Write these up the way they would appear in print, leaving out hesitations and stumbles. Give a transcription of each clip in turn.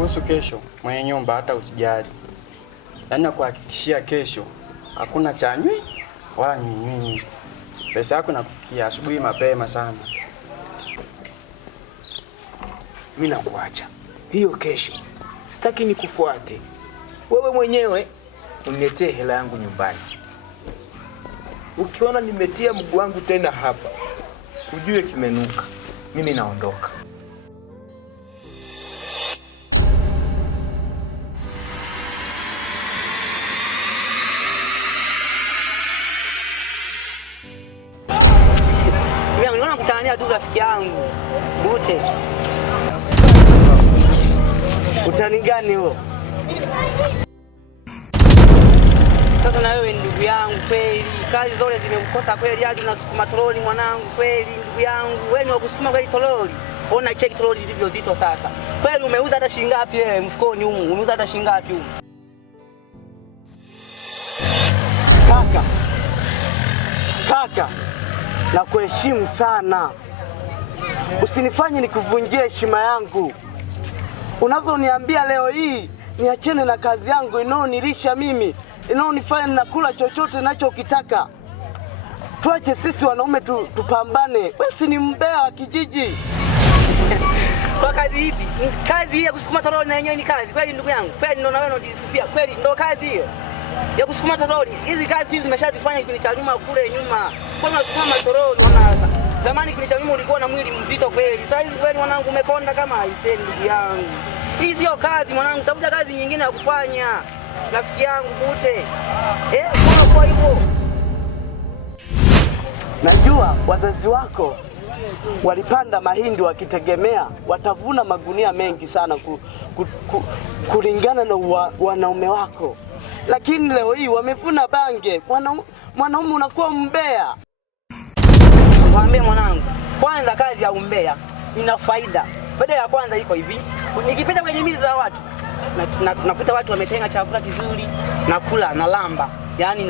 kuhusu kesho, mwenye nyumba hata usijali. Yaani nakuhakikishia kesho hakuna chanywi wala nyinyi. Pesa yako nakufikia asubuhi mapema sana. Mimi nakuacha. Hiyo kesho sitaki nikufuate. Wewe mwenyewe uniletee hela yangu nyumbani. Ukiona nimetia mguu wangu tena hapa, ujue kimenuka. Mimi naondoka. Unaona kutania tu rafiki yangu. Bute. Utani gani huo? Sasa na wewe ndugu yangu kweli, kazi zote zimekukosa kweli, hadi unasukuma toroli mwanangu kweli ndugu yangu. Wewe ni wakusukuma kweli toroli. Ona check toroli lilivyo zito sasa. Kweli umeuza hata shilingi ngapi wewe mfukoni humu? Umeuza hata shilingi ngapi humu? Kaka, na kuheshimu sana. Usinifanye nikuvunjie heshima yangu. Unavyoniambia leo hii niachane na kazi yangu inaonilisha mimi, inaonifanya nakula chochote ninachokitaka. Tuache sisi wanaume tupambane. Wewe si ni mbea wa kijiji. Kwa kazi ipi? Kazi hii ya kusukuma toroli na yenyewe ni kazi kweli ndugu yangu? Kweli ndio na wewe unajisifia kweli ndio kazi hiyo? Ya kusukuma toroli. Hizi kazi hizi tumeshazifanya kipindi cha nyuma kule nyuma. Kwa unasukuma toroli unaanza. Zamani kipindi cha nyuma ulikuwa na mwili mzito kweli. Sasa hivi kweli mwanangu umekonda kama aisee ndugu yangu. Hii sio kazi mwanangu, tafuta kazi nyingine ya kufanya. Rafiki yangu Bute. Kwa hivyo. Najua wazazi wako walipanda mahindi wakitegemea watavuna magunia mengi sana kulingana na wanaume wako. Lakini leo hii wamevuna bange. Mwanaume unakuwa mbea. Mwambie mwanangu, kwanza kazi ya umbea ina faida. Faida ya kwanza iko hivi. Nikipita kwenye mizi za watu, nakuta watu wametenga chakula kizuri, nakula na lamba. Yaani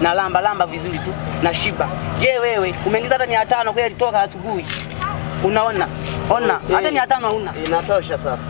na lamba vizuri tu, na shiba. Je, wewe umeingiza hata 500 kweli toka asubuhi? Unaona? Ona, hata 500 huna. Inatosha sasa.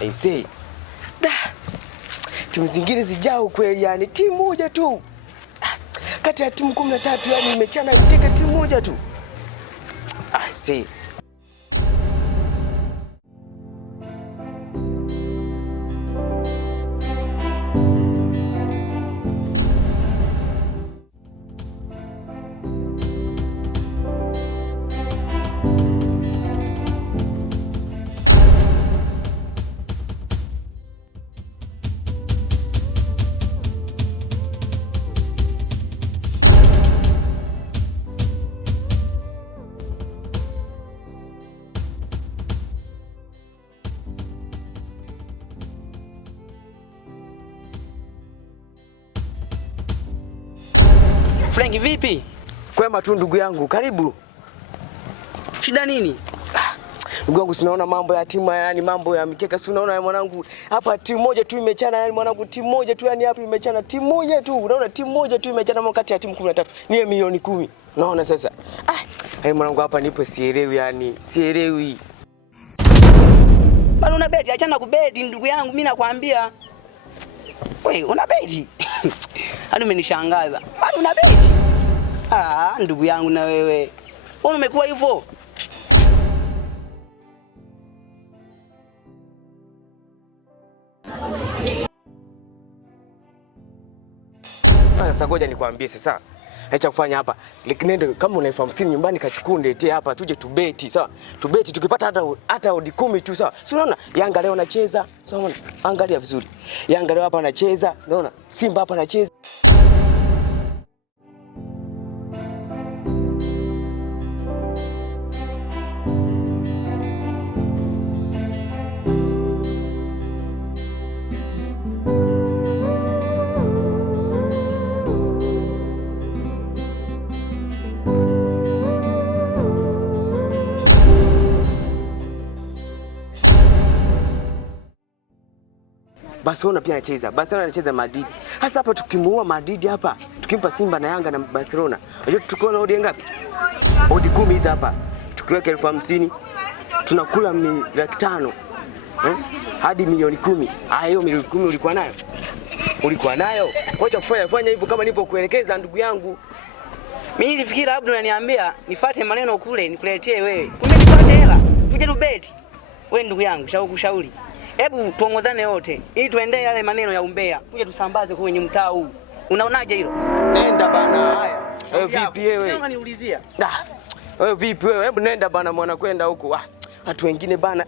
Aisee. Timu zingine zijao kweli yani timu moja tu. Kati ya timu 13 yani imechana mkeka timu moja tu. Aisee. Frank vipi? Kwema tu ndugu yangu, karibu. Shida nini? Ndugu yangu sinaona mambo ya timu yani mambo ya mikeka si unaona mwanangu hapa timu moja tu imechana yani mwanangu timu moja tu yani hapa imechana timu moja tu unaona timu moja tu imechana kati ya timu 13 ni milioni 10. Unaona sasa? Mwanangu hapa nipo sielewi yani sielewi. Bado una beti, achana kubeti ndugu yangu mimi nakwambia. Wewe una beti? Hadi umenishangaza. Bado una beti? Ndugu yangu na wewe. Mbona umekuwa hivyo? Sasa ngoja nikwambie sasa. Acha kufanya hapa. Nende kama una 50 nyumbani kachukua niletee hapa tuje tubeti, sawa? Tubeti tukipata hata odi 10 tu, sawa? Si unaona? Yanga leo anacheza, sawa? Angalia vizuri. Yanga leo hapa anacheza, unaona? Simba hapa anacheza. Barcelona pia anacheza. Barcelona anacheza Madrid. Hasa hapa tukimuua Madrid hapa, tukimpa Simba na Yanga na Barcelona. Unajua tuko na odi ngapi? Odi 10 hizi hapa. Tukiweka 50,000 tunakula 500,000. Hadi milioni 10. Hiyo milioni 10 ulikuwa nayo? Ulikuwa nayo? Wacha fanya hivyo kama nipo kuelekeza ndugu yangu. Mimi nilifikiri labda unaniambia nifuate maneno kule nikuletee wewe. Kumbe nifuate hela. Tuje tubeti. Wewe ndugu yangu, shauri. Hebu tuongozane wote ili tuendee yale maneno ya umbea. Kuja tusambaze kwenye mtaa huu. Unaonaje hilo? Nenda bana. Haya. Wewe vipi wewe? Sema niulizia. Wewe vipi wewe? Hebu nenda bana mwana kwenda huko. Watu wengine bana.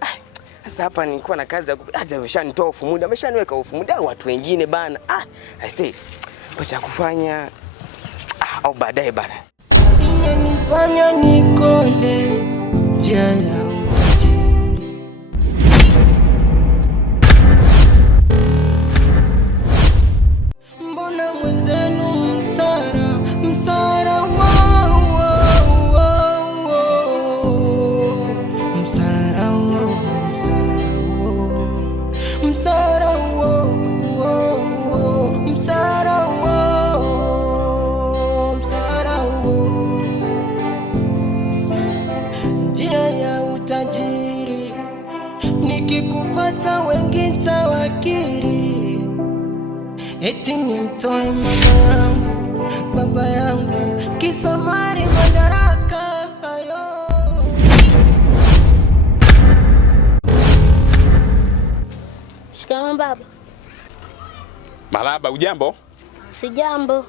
Sasa hapa nilikuwa na kazi ya hata ameshanitoa ufumundi, ameshaniweka ufumundi. Watu wengine bana. I say. Acha kufanya au baadaye bana. Inanifanya nikole jana. Nikikupata wengi tawakiri, eti nimtoe mama yangu, baba yangu, kisa mali madaraka hayo. Shikamoo baba. Marahaba, ujambo? Sijambo.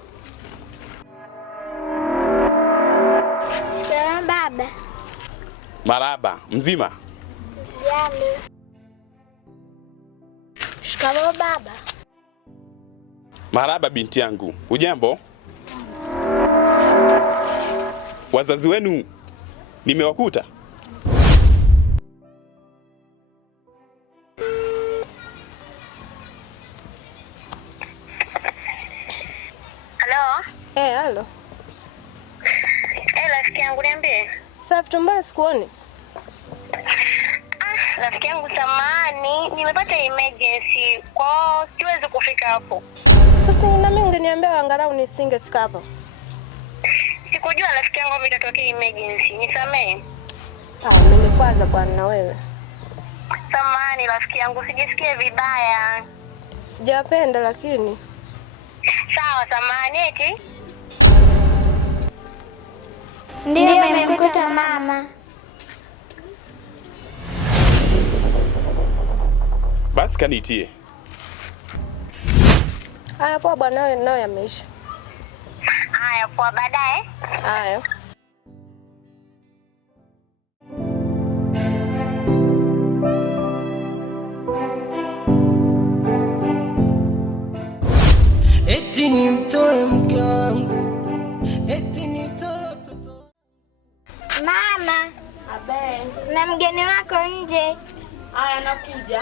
Shikamoo baba. Marahaba, mzima? Jambo. Shikamoo baba. Marahaba binti yangu, ujambo? Wazazi wenu nimewakuta? Halo? Halo. Rafiki yangu niambie. Safi, tumbona sikuoni? Rafiki yangu samani, nimepata emergency. Kwa siwezi kufika hapo. Sasa na mimi ungeniambia angalau nisingefika hapo. Sikujua rafiki yangu itatokea emergency. Nisamee. Umenikwaza bwana na wewe. Samani rafiki yangu, sijisikie vibaya. Sijapenda lakini. Sawa samani eti. Ndio nimemkuta mama. Basi kaniitie. Haya poa bwana, wewe nao yameisha. Haya poa, baadaye. Haya. Eti nimtoe mke wangu, eti nitoe watoto. Mama. Abe. Na mgeni wako nje. Haya nakuja.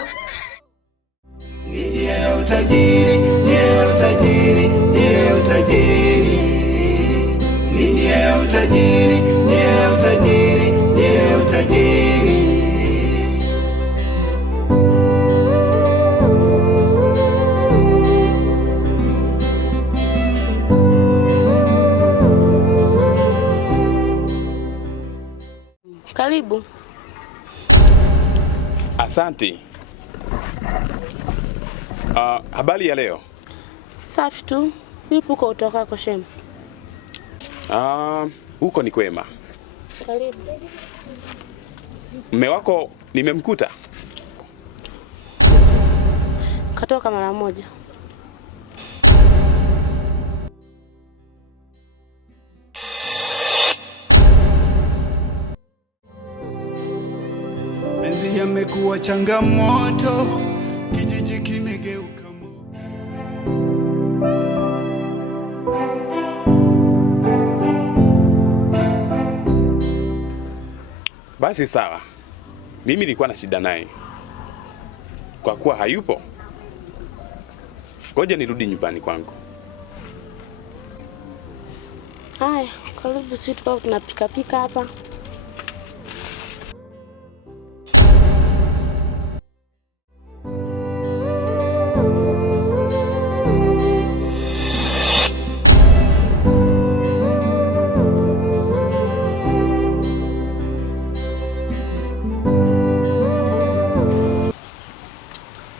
Njia ya utajiri, njia ya utajiri, njia ya utajiri. Njia ya utajiri, njia ya utajiri, njia ya utajiri. Karibu. Asante. Habari ya leo? Safi tu. Vipi uko utokako shemu? Huko ni kwema. Karibu. Mume wako nimemkuta? Katoka mara moja. yamekuwa changamoto, kijiji kimegeuka Basi sawa, mimi nilikuwa na shida naye. Kwa kuwa hayupo, ngoja nirudi nyumbani kwangu. Haya, karibu sisi tukao tunapika pika hapa.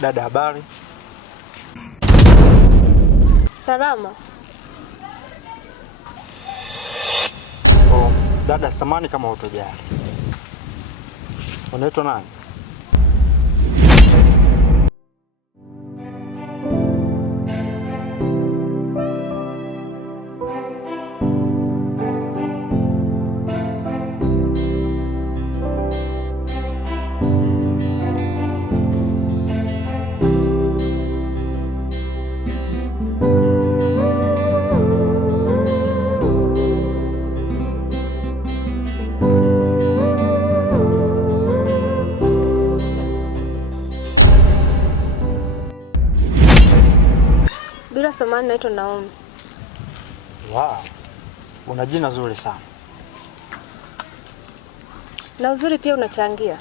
Dada, habari? Salama. Oh, dada, samani kama utojali. Unaitwa nani? Bila samani, naitwa Naomi. Wow, una jina zuri sana. Na uzuri pia unachangia.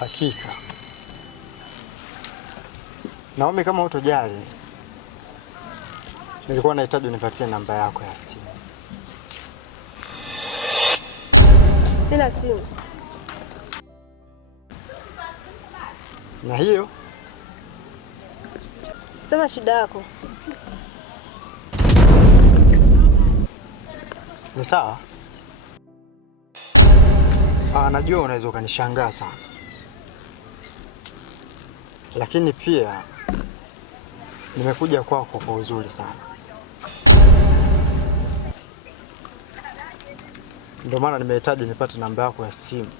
Hakika. Naomi, kama utojali, nilikuwa nahitaji unipatie namba yako ya simu. Sina simu. Na hiyo? Sema shida yako. Ni sawa? Najua unaweza ukanishangaa sana. Lakini pia nimekuja kwako kwa uzuri sana. Ndio maana nimehitaji nipate namba yako ya simu.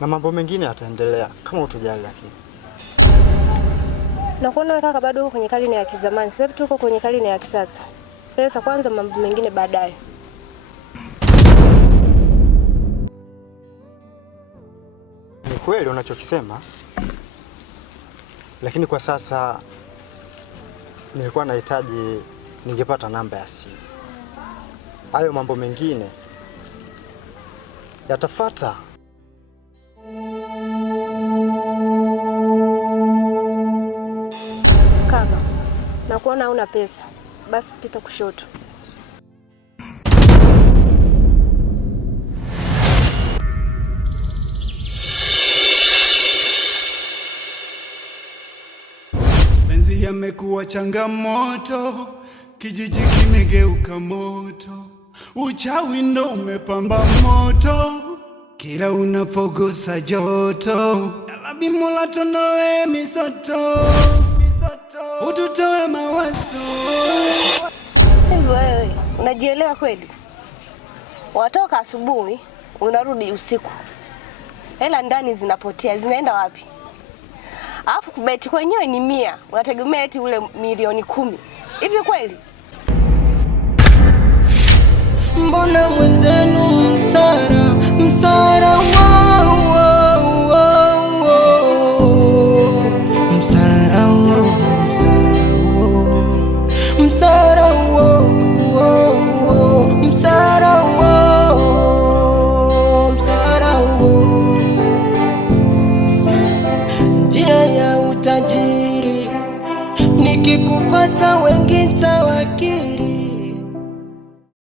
Na mambo mengine yataendelea kama utojali lakini. Na kuona wewe kaka bado uko kwenye karne ya kizamani. Sasa tuko kwenye karne ya kisasa. Pesa kwanza, mambo mengine baadaye. Ni kweli unachokisema. Lakini kwa sasa nilikuwa nahitaji ningepata namba ya simu. Hayo mambo mengine yatafuata. Kaka, na kuona hauna pesa. Basi pita kushoto. penzi yamekuwa changamoto, kijiji kimegeuka moto, uchawi ndo umepamba moto, kila unapogusa joto, Alabi Mola tondolee misoto, ututoe mawazo. Hivyo wewe unajielewa kweli? Watoka asubuhi, unarudi usiku. Hela ndani zinapotea, zinaenda wapi? Alafu kubeti kwenyewe ni 100, unategemea eti ule milioni 10. Hivi kweli? Mbona mwenzenu msara